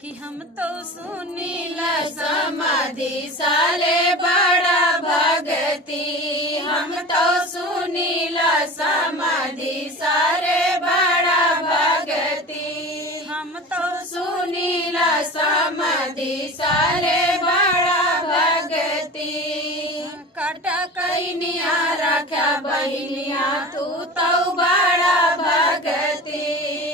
कि हम तो सुनीला समाधि साले बड़ा भगती। हम तो सुनीला समाधि सारे बड़ा भगती। हम तो सुनीला समाधि सारे बड़ा भगती। काटा कैनिया रखा बहिनिया तू तो बड़ा भगती।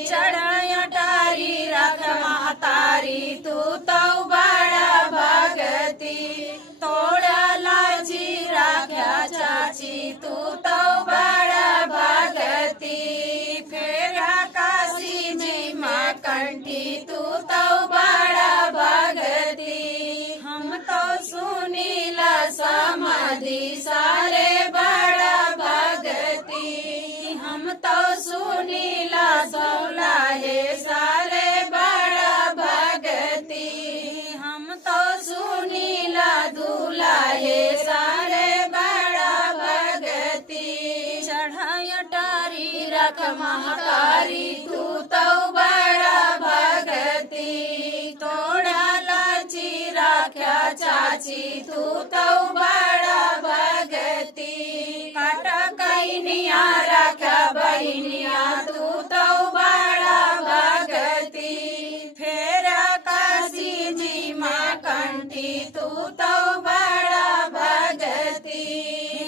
चढ़ाया टारी रख महतारी तू तो बड़ा भगती। तोड़ा लाजी रखा चाची तू तो बड़ा भगती। फिर काशी जी माँ कंठी तू तो बड़ा भगती। हम तो सुनीला समाधि सारे बड़ा भगती। हम तो सुनीला सौला है सारे बड़ा भगती। हम तो सुनीला दूल्हा है सारे बड़ा भगती। चढ़ाया टारी रख महतारी तू तो बड़ा भगती। तोड़ा लाची रखा चाची तू तो बड़ा भगती। काटा कैनिया रखा बहिनिया तू तो बड़ा भगती। फेर काशी जी माँ कंठी तू तो बड़ा भगती।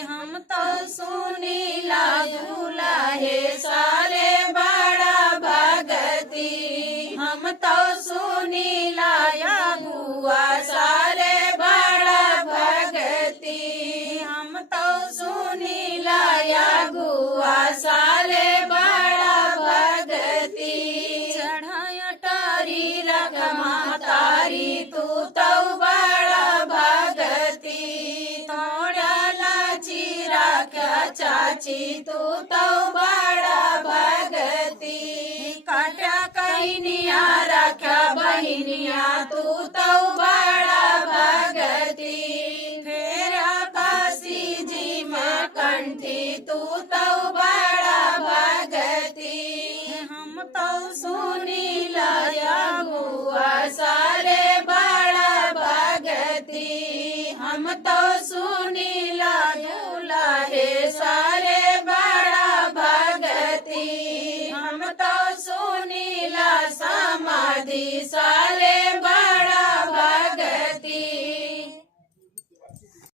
हम तो सुनीला दूल्हा है सारे बड़ा भगती। हम तो सुनीला अगुआ सारे बड़ा भगती। हम तो सुनीला अगुआ सारे बड़ा भगती। चढ़ाया टारी रख महतारी तू तो बड़ा भगती। तोड़ा लाची रख चाची तू तो बड़ा भगती। काटा कैनिया रख बहिनिया